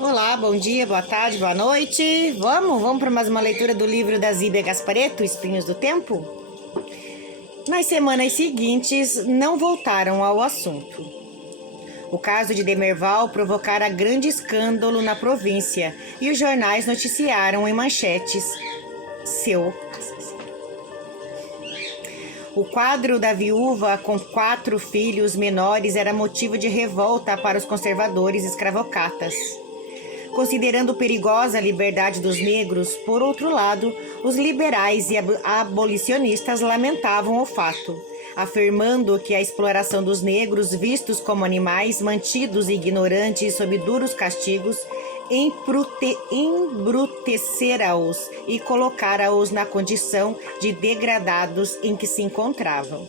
Olá, bom dia, boa tarde, boa noite. Vamos para mais uma leitura do livro da Zíbia Gasparetto, Espinhos do Tempo? Nas semanas seguintes, não voltaram ao assunto. O caso de Demerval provocara grande escândalo na província e os jornais noticiaram em manchetes seu. O quadro da viúva com 4 filhos menores era motivo de revolta para os conservadores escravocatas. Considerando perigosa a liberdade dos negros, por outro lado, os liberais e abolicionistas lamentavam o fato, afirmando que a exploração dos negros, vistos como animais, mantidos e ignorantes sob duros castigos, embrutecera-os e colocara-os na condição de degradados em que se encontravam.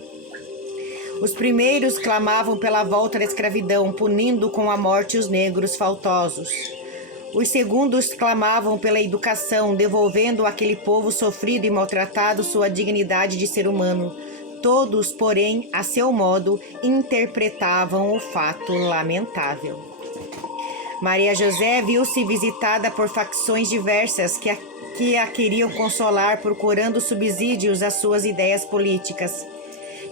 Os primeiros clamavam pela volta da escravidão, punindo com a morte os negros faltosos. Os segundos clamavam pela educação, devolvendo àquele povo sofrido e maltratado sua dignidade de ser humano. Todos, porém, a seu modo, interpretavam o fato lamentável. Maria José viu-se visitada por facções diversas que a queriam consolar, procurando subsídios às suas ideias políticas.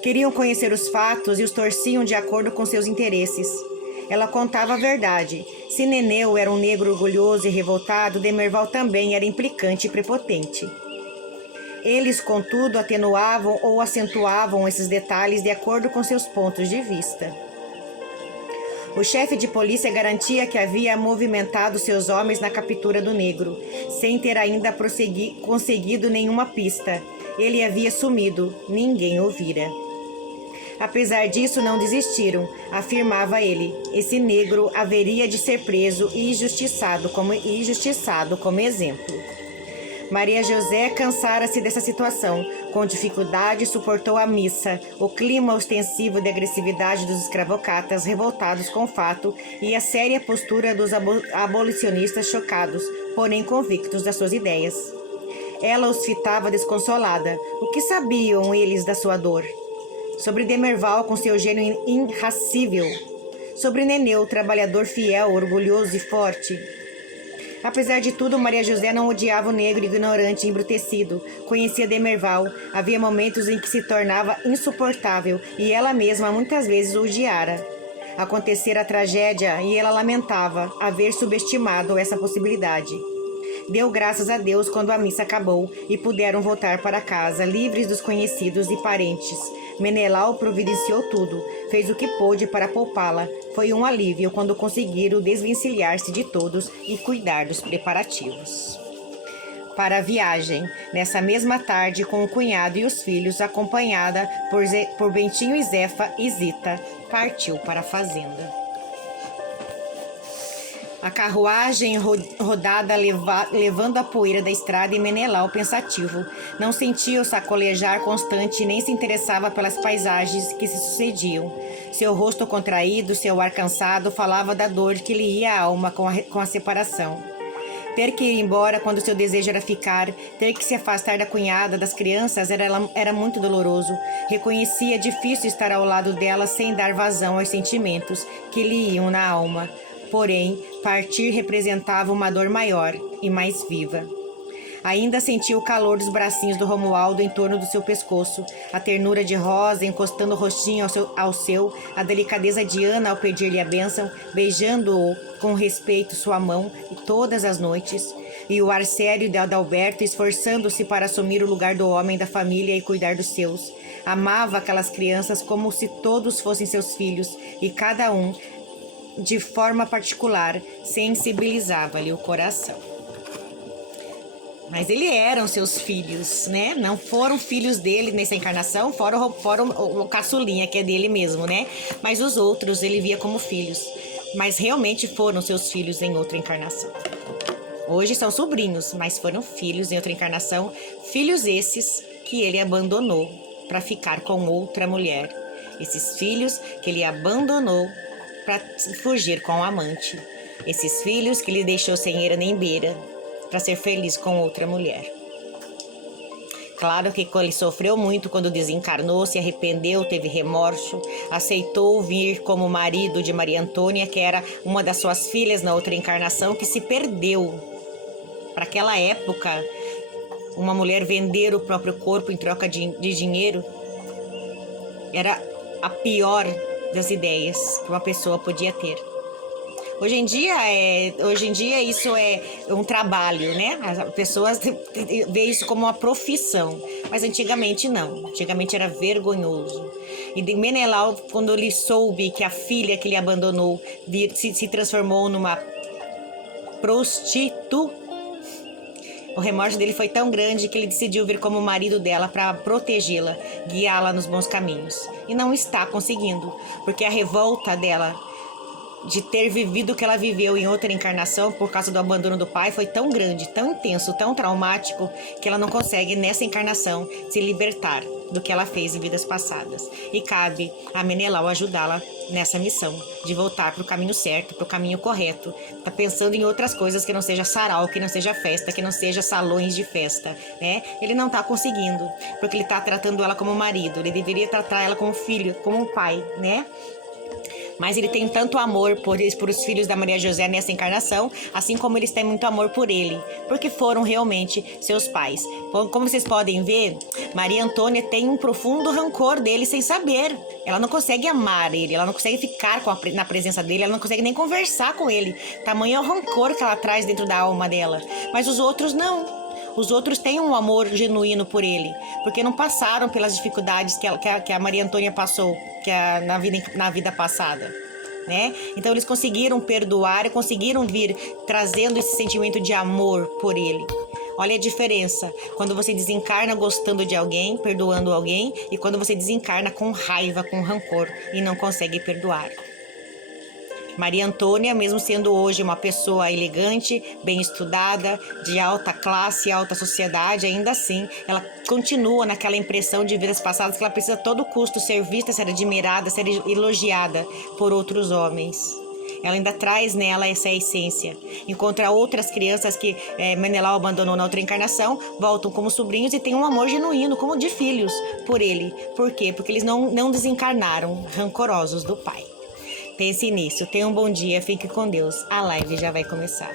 Queriam conhecer os fatos e os torciam de acordo com seus interesses. Ela contava a verdade. Se Neneu era um negro orgulhoso e revoltado, Demerval também era implicante e prepotente. Eles, contudo, atenuavam ou acentuavam esses detalhes de acordo com seus pontos de vista. O chefe de polícia garantia que havia movimentado seus homens na captura do negro, sem ter ainda conseguido nenhuma pista. Ele havia sumido, ninguém ouvira. Apesar disso, não desistiram, afirmava ele. Esse negro haveria de ser preso e injustiçado como exemplo. Maria José cansara-se dessa situação. Com dificuldade, suportou a missa, o clima ostensivo de agressividade dos escravocatas revoltados com o fato e a séria postura dos abolicionistas chocados, porém convictos das suas ideias. Ela os fitava desconsolada. O que sabiam eles da sua dor? Sobre Demerval com seu gênio irracível, sobre Neneu, trabalhador fiel, orgulhoso e forte. Apesar de tudo, Maria José não odiava o negro ignorante e embrutecido. Conhecia Demerval, havia momentos em que se tornava insuportável e ela mesma muitas vezes o odiara. Acontecera a tragédia e ela lamentava haver subestimado essa possibilidade. Deu graças a Deus quando a missa acabou e puderam voltar para casa, livres dos conhecidos e parentes. Menelau providenciou tudo, fez o que pôde para poupá-la. Foi um alívio quando conseguiram desvencilhar-se de todos e cuidar dos preparativos. Para a viagem, nessa mesma tarde, com o cunhado e os filhos, acompanhada por Bentinho e Zefa e Zita, partiu para a fazenda. A carruagem rodada levando a poeira da estrada e Menelau pensativo. Não sentia o sacolejar constante nem se interessava pelas paisagens que se sucediam. Seu rosto contraído, seu ar cansado, falava da dor que lhe ia a alma com a separação. Ter que ir embora quando seu desejo era ficar, ter que se afastar da cunhada, das crianças, era muito doloroso. Reconhecia difícil estar ao lado dela sem dar vazão aos sentimentos que lhe iam na alma. Porém, partir representava uma dor maior e mais viva. Ainda sentia o calor dos bracinhos do Romualdo em torno do seu pescoço, a ternura de Rosa encostando o rostinho ao seu, a delicadeza de Ana ao pedir-lhe a bênção, beijando-o com respeito sua mão todas as noites, e o ar sério de Adalberto esforçando-se para assumir o lugar do homem da família e cuidar dos seus. Amava aquelas crianças como se todos fossem seus filhos, e cada um, de forma particular, sensibilizava-lhe o coração. Mas eles eram seus filhos, né? Não foram filhos dele nessa encarnação, fora o caçulinha, que é dele mesmo, né? Mas os outros ele via como filhos. Mas realmente foram seus filhos em outra encarnação. Hoje são sobrinhos, mas foram filhos em outra encarnação. Filhos esses que ele abandonou para ficar com outra mulher. Esses filhos que ele abandonou para fugir com o amante. Esses filhos que ele deixou sem eira nem beira, para ser feliz com outra mulher. Claro que ele sofreu muito quando desencarnou, se arrependeu, teve remorso, aceitou vir como marido de Maria Antônia, que era uma das suas filhas na outra encarnação, que se perdeu. Para aquela época, uma mulher vender o próprio corpo em troca de dinheiro era a pior das ideias que uma pessoa podia ter. Hoje em dia isso é um trabalho, né? As pessoas veem isso como uma profissão, mas antigamente não. Antigamente era vergonhoso. E de Menelau, quando ele soube que a filha que ele abandonou se transformou numa prostituta, o remorso dele foi tão grande que ele decidiu vir como marido dela para protegê-la, guiá-la nos bons caminhos. E não está conseguindo, porque a revolta dela de ter vivido o que ela viveu em outra encarnação por causa do abandono do pai foi tão grande, tão intenso, tão traumático, que ela não consegue nessa encarnação se libertar do que ela fez em vidas passadas. E cabe a Menelau ajudá-la nessa missão de voltar para o caminho certo, para o caminho correto. Tá pensando em outras coisas que não seja sarau, que não seja festa, que não seja salões de festa, né? Ele não tá conseguindo, porque ele tá tratando ela como marido, ele deveria tratar ela como filho, como um pai, né? Mas ele tem tanto amor por os filhos da Maria José nessa encarnação, assim como eles têm muito amor por ele, porque foram realmente seus pais. Como vocês podem ver, Maria Antônia tem um profundo rancor dele sem saber. Ela não consegue amar ele, ela não consegue ficar na presença dele, ela não consegue nem conversar com ele. Tamanho é o rancor que ela traz dentro da alma dela. Mas os outros não. Os outros têm um amor genuíno por ele, porque não passaram pelas dificuldades que a Maria Antônia passou na vida passada, né? Então eles conseguiram perdoar e conseguiram vir trazendo esse sentimento de amor por ele. Olha a diferença quando você desencarna gostando de alguém, perdoando alguém, e quando você desencarna com raiva, com rancor e não consegue perdoar. Maria Antônia, mesmo sendo hoje uma pessoa elegante, bem estudada, de alta classe, alta sociedade, ainda assim, ela continua naquela impressão de vidas passadas que ela precisa a todo custo ser vista, ser admirada, ser elogiada por outros homens. Ela ainda traz nela essa essência. Encontra outras crianças que Menelau abandonou na outra encarnação, voltam como sobrinhos e têm um amor genuíno, como de filhos, por ele. Por quê? Porque eles não desencarnaram rancorosos do pai. Pense nisso. Tenha um bom dia. Fique com Deus. A live já vai começar.